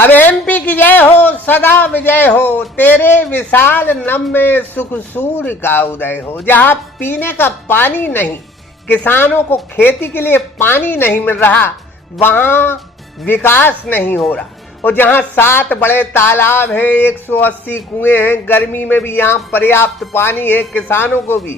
अब एमपी की जय हो, सदा विजय हो, तेरे विशाल नम में सुख सूर्य का उदय हो। जहां पीने का पानी नहीं, किसानों को खेती के लिए पानी नहीं मिल रहा, वहां विकास नहीं हो रहा। और जहां 7 बड़े तालाब हैं, 180 कुएं हैं, गर्मी में भी यहां पर्याप्त पानी है, किसानों को भी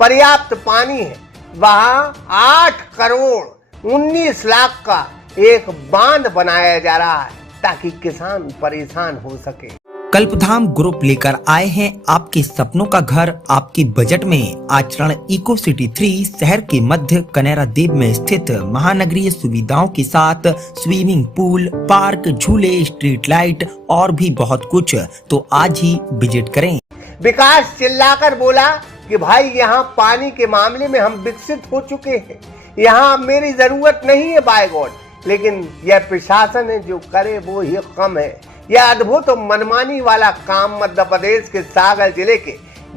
पर्याप्त पानी है, वहां 8 करोड़ 19 लाख का एक बांध बनाया जा रहा है ताकि किसान परेशान हो सके। कल्पधाम ग्रुप लेकर आए हैं आपके सपनों का घर आपके बजट में। आचरण इको सिटी 3 शहर के मध्य कनेरा देव में स्थित महानगरीय सुविधाओं के साथ स्विमिंग पूल, पार्क, झूले, स्ट्रीट लाइट और भी बहुत कुछ। तो आज ही विजिट करें। विकास चिल्लाकर बोला कि भाई यहाँ पानी के मामले में हम विकसित हो चुके हैं, यहाँ मेरी जरूरत नहीं है बाय गॉड, लेकिन यह प्रशासन है जो करे वो ही कम है। यह अद्भुत और मनमानी वाला काम मध्य प्रदेश के सागर जिले के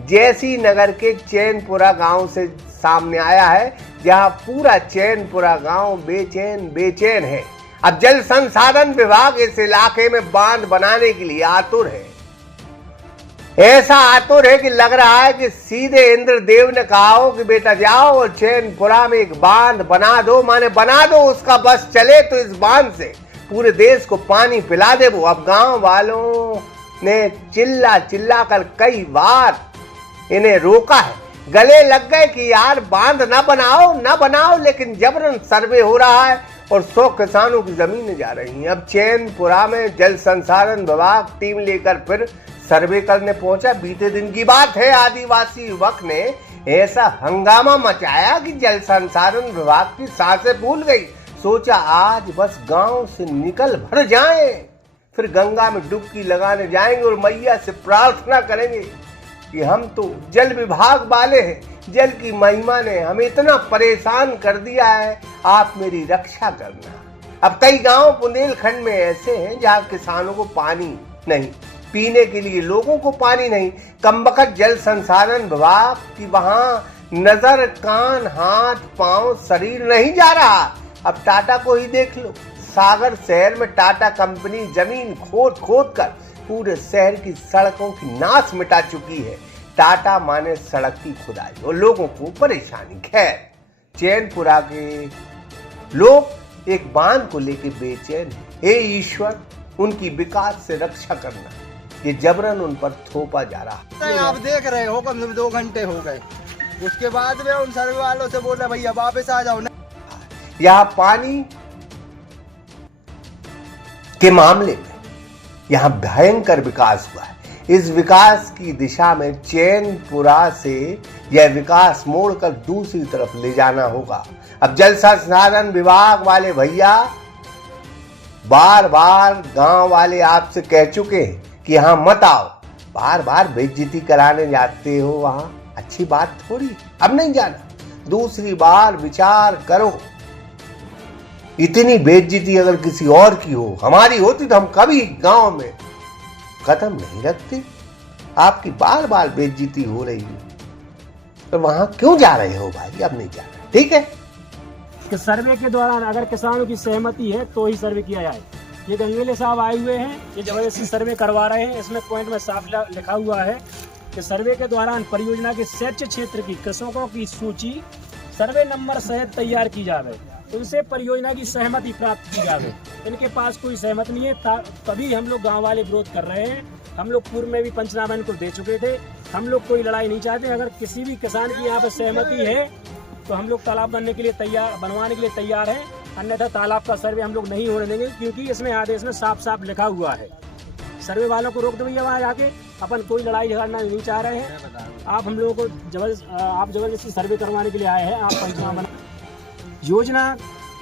जैसी नगर के चैनपुरा गांव से सामने आया है, जहां पूरा चैनपुरा गांव बेचैन है। अब जल संसाधन विभाग इस इलाके में बांध बनाने के लिए आतुर है। ऐसा आतुर है कि लग रहा है कि सीधे इंद्रदेव ने कहा हो कि बेटा जाओ और चैनपुरा में एक बांध बना दो, माने बना दो, उसका बस चले तो इस बांध से पूरे देश को पानी पिला दे वो। अब गांव वालों ने चिल्ला कर कई बार इन्हें रोका है, गले लग गए कि यार बांध ना बनाओ, लेकिन जबरन सर्वे हो रहा है और 100 किसानों की जमीनें जा रही हैं। अब चैनपुरा में जल संसाधन विभाग टीम लेकर फिर सर्वे करने पहुंचा। बीते दिन की बात है, आदिवासी युवक ने ऐसा हंगामा मचाया कि जल संसाधन विभाग की सांसें फूल गई। सोचा आज बस गांव से निकल भर जाएं, फिर गंगा में डुबकी लगाने जाएंगे और मैया से प्रार्थना करेंगे कि हम तो जल विभाग वाले हैं, जल की महिमा ने हमें इतना परेशान कर दिया है, आप मेरी रक्षा करना। अब कई गांव बुंदेलखंड में ऐसे हैं जहां किसानों को पानी नहीं, पीने के लिए लोगों को पानी नहीं। कमबख्त जल संसाधन विभाग की वहां नजर, कान, हाथ, पांव, शरीर नहीं जा रहा। अब टाटा को ही देख लो, सागर शहर में टाटा कंपनी जमीन खोद कर पूरे शहर की सड़कों की नाश मिटा चुकी है। टाटा माने सड़क की खुदाई और लोगों को परेशानी। खैर, चैनपुरा के लोग एक बांध को लेकर बेचैन हैं। हे ईश्वर, उनकी विकास से रक्षा करना, ये जबरन उन पर थोपा जा रहा है। आप देख रहे हो कम से कम 2 घंटे हो गए, उसके बाद में उन सर्वे वालों से बोल रहे भैया वापस आ जाओ। यहाँ पानी के मामले में यहाँ भयंकर विकास हुआ है। इस विकास की दिशा में चैनपुरा से यह विकास मोड़कर दूसरी तरफ ले जाना होगा। अब जल संसाधन विभाग वाले भैया बार गांव वाले आपसे कह चुके हैं कि यहां मत आओ, बार बेइज्जती कराने जाते हो, वहां अच्छी बात थोड़ी। अब नहीं जाना, दूसरी बार विचार करो। इतनी बेइज्जती अगर किसी और की हो, हमारी होती तो हम कभी गांव में कदम नहीं रखते। आपकी बार बेइज्जती हो रही है तो वहां क्यों जा रहे हो भाई? अब नहीं जाना, ठीक है। कि सर्वे के दौरान अगर किसानों की सहमति है तो ही सर्वे किया जाए। ये गंगेले साहब आए हुए हैं, ये जबरदस्ती सर्वे करवा रहे हैं। इसमें पॉइंट में साफ लिखा हुआ है कि सर्वे के दौरान परियोजना के सेच क्षेत्र की कृषकों की सूची सर्वे नंबर सहित तैयार की जाए, उनसे परियोजना की सहमति प्राप्त की जाए। इनके पास कोई सहमति नहीं है, तभी हम लोग गाँव वाले विरोध कर रहे हैं। हम लोग पूर्व में भी पंचनामा इनको दे चुके थे। हम लोग कोई लड़ाई नहीं चाहते। अगर किसी भी किसान की यहाँ पर सहमति है तो हम लोग तालाब बनवाने के लिए तैयार हैं, अन्यथा तालाब का सर्वे हम लोग नहीं होने देंगे, क्योंकि इसमें आदेश में साफ लिखा हुआ है। सर्वे वालों को रोक दो भैया वहाँ जाके, अपन कोई लड़ाई झगड़ना नहीं चाह रहे हैं। आप हम लोगों को आप जबरदस्ती सर्वे करवाने के लिए आए हैं। आप पंचनामा योजना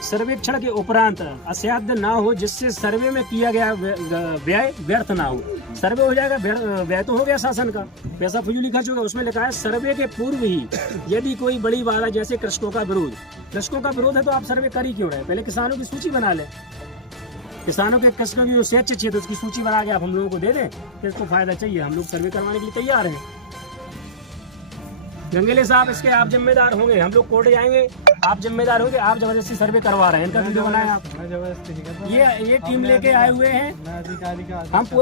सर्वेक्षण के उपरांत असाध्य ना हो, जिससे सर्वे में किया गया व्यय व्यर्थ ना हो। सर्वे हो जाएगा, व्यय तो हो गया शासन का, पैसा फजूली खर्च होगा। उसमें लिखा है सर्वे के पूर्व ही यदि कोई बड़ी बात, जैसे कृषकों का विरोध है तो आप सर्वे कर ही क्यों रहे? पहले किसानों की सूची बना लें। किसानों के कृषकों की जो सेच क्षेत्र उसकी सूची बना के आप हम लोगों को दे दें, किसको फायदा चाहिए, हम लोग सर्वे करवाने के लिए तैयार हैं। गंगेले साहब इसके आप जिम्मेदार होंगे। हम लोग कोर्ट जाएंगे, आप जिम्मेदार होंगे, आप जबरदस्ती सर्वे करवा रहे हैं। इनका वीडियो बनाए आप। ये टीम लेके आए हुए हैं।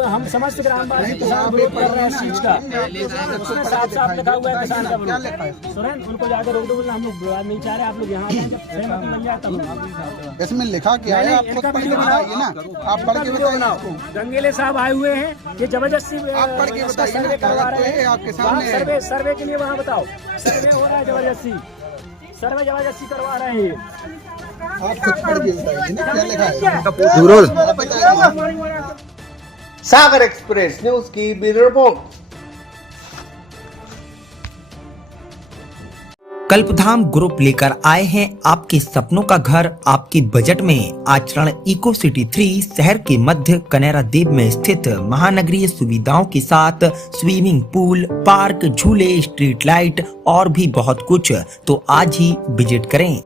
हम समस्त ग्रामवासी किसान विरोध कर रहे हैं इस चीज का। उसमें साफ साफ लिखा हुआ है किसान का विरोध। सुरेंद्र उनको जाकर रोक दो, बोलना हम लोग विवाद नहीं चाह रहे, आप लोग यहाँ आए, जब सहमति मिल जाए तब। इसमें लिखा क्या है? आप खुद पढ़ के बताइए ना, आप पढ़ के बताइए इसको। गंगेले साहब आए हुए हैं, ये जबरदस्ती आप पढ़ के बताइए ना, सर्वे करवा रहे हैं आपके सामने वहाँ सर्वे के लिए वहाँ बताओ, सर्वे हो रहा है जबरदस्ती, सर्वे जबरदस्ती करवा रहे हैं। आप खुद पढ़ के बताइए ना क्या लिखा है। सागर एक्सप्रेस न्यूज की ब्यूरो रिपोर्ट। कल्पधाम ग्रुप लेकर आए हैं आपके सपनों का घर आपकी बजट में। आचरण इको सिटी 3 शहर के मध्य कनेरा देव में स्थित महानगरीय सुविधाओं के साथ स्विमिंग पूल, पार्क, झूले, स्ट्रीट लाइट और भी बहुत कुछ। तो आज ही विजिट करें।